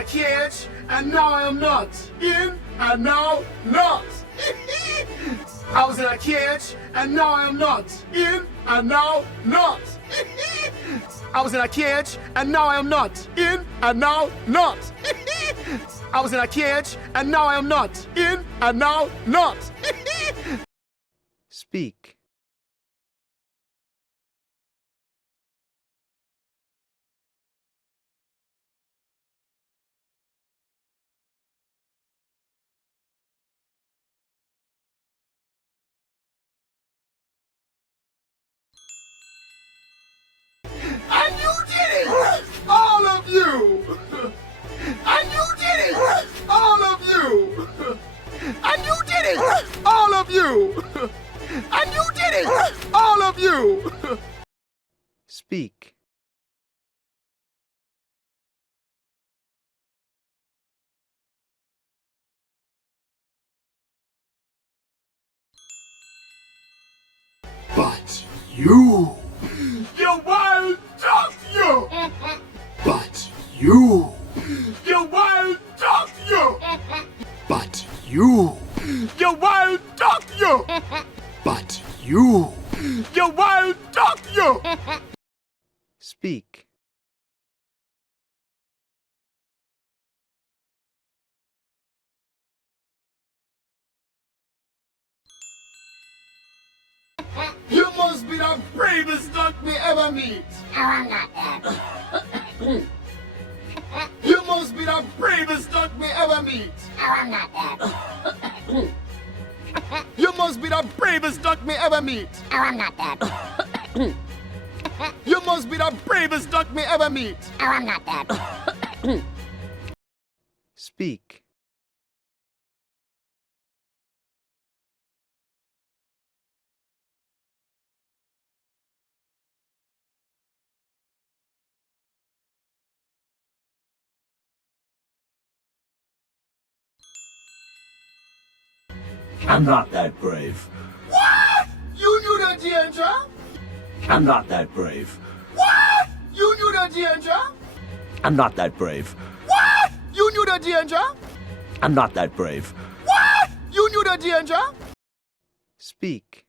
a cage and now I am not. In and now not. I was in a cage and now I am not. In and now not. I was in a cage and now I am not. In and now not. I was in a cage and now I am not. In and now not. Speak. And you did it! All of you! And you did it! All of you! And you did it! All of you! And you did it! All of you! Speak. But you wild duck, you! But you wild duck, you! But you wild duck, you! But you wild duck, you! Speak. You must be the bravest duck me ever meet. No, I'm not that. You must be the bravest duck me ever meet. No, I'm not that. You must be the bravest duck me ever meet. No, I'm not that. You must be the bravest duck me ever meet. No, I'm not that. Speak. I'm not that brave. What? You knew the danger? I'm not that brave. What? You knew the danger? I'm not that brave. What? You knew the danger? I'm not that brave. What? You knew the danger? Speak.